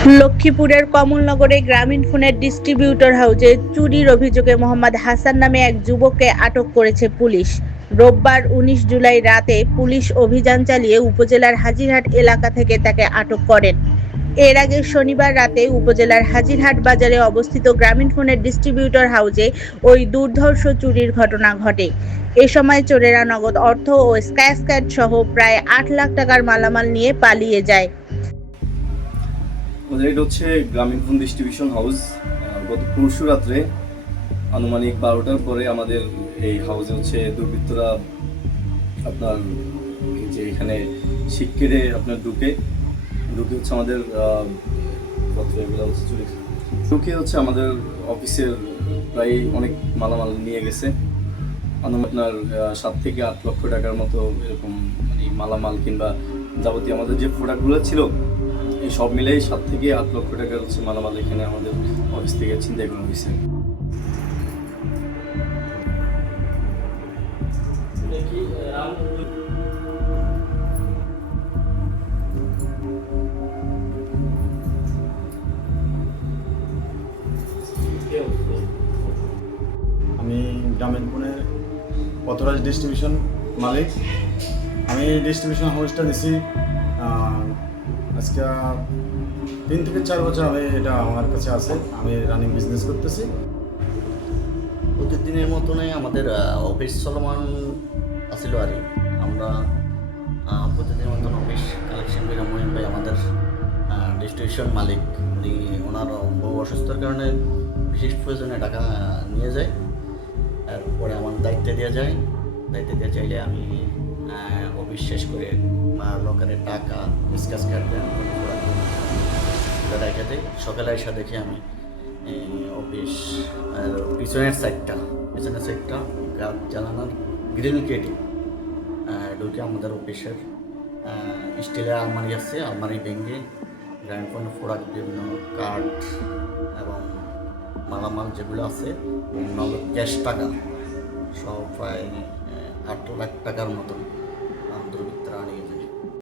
লক্ষ্মীপুরের কমলনগরে গ্রামীণ ফোনের ডিস্ট্রিবিউটর হাউসে চুরির অভিযোগে মোহাম্মদ হাসান নামে এক যুবককে আটক করেছে পুলিশ। রোববার ১৯ জুলাই রাতে পুলিশ অভিযান চালিয়ে উপজেলার হাজিরহাট এলাকা থেকে তাকে আটক করেন। এর আগে শনিবার রাতে উপজেলার হাজিরহাট বাজারে অবস্থিত গ্রামীণ ফোনের ডিস্ট্রিবিউটর হাউসে ওই দুর্ধর্ষ চুরির ঘটনা ঘটে। এ সময় চোরেরা নগদ অর্থ ও স্ক্র্যাচ কার্ড সহ প্রায় ৮ লাখ টাকার মালামাল নিয়ে পালিয়ে যায়। এটা হচ্ছে গ্রামীণ ফোন ডিস্ট্রিবিউশন হাউস। গত পরশু রাত্রে আনুমানিক 12টার পরে আমাদের এই হাউসে হচ্ছে দুর্বৃত্তরা আপনার যে এখানে শিক্ষিরে আপনার ঢুকে হচ্ছে আমাদের পত্রগুলো হচ্ছে ঢুকে হচ্ছে আমাদের অফিসের প্রায় অনেক মালামাল নিয়ে গেছে। আপনার 7 থেকে 8 লক্ষ টাকার মতো এরকম মানে মালামাল কিংবা যাবতীয় আমাদের যে প্রোডাক্টগুলো ছিল এই সব মিলেই 7 থেকে 8 লক্ষ টাকার হচ্ছে মালামাল এখানে আমাদের অফিস থেকে ছিনতাই করা হয়েছে। আমি গ্রামীণ ফোনের পথরাজ ডিস্ট্রিবিউশন মালিক। আমি ডিস্ট্রিবিউশন হাউসটা নিছি আজকে 3 থেকে 4 বছর আমি এটা আমার কাছে আছে। আমি রানিং বিজনেস করতেছি। প্রতিদিনের মতনই আমাদের অফিস চলমান আসিল আর আমরা প্রতিদিনের মতন অফিস কালেকশন করে মহিন ভাই আমাদের ডিস্ট্রিবিউশন মালিক উনি ওনার বহু অসুস্থতার কারণে বিশেষ প্রয়োজনে টাকা নিয়ে যায়। তারপরে আমার দায়িত্বে দেওয়া যায়, দায়িত্বে দেওয়া চাইলে আমি অফিস শেষ করে লকারের টাকা স্ক্র্যাচ কার্ড রেখে দিই। সকালে এসে দেখি আমি অফিস আর পিছনের সাইডটা গাছ জ্বালানোর গ্রিল কেটে ঢুকে আমাদের অফিসের স্টিলের আলমারি আছে, আলমারি ভেঙে গ্রামীণ ফোনের প্রোডাক্ট বিভিন্ন কার্ড এবং মালামাল যেগুলো আছে নগদ ক্যাশ টাকা সব প্রায় 8 লাখ টাকার মতন দুর্বৃত্তরা নিয়ে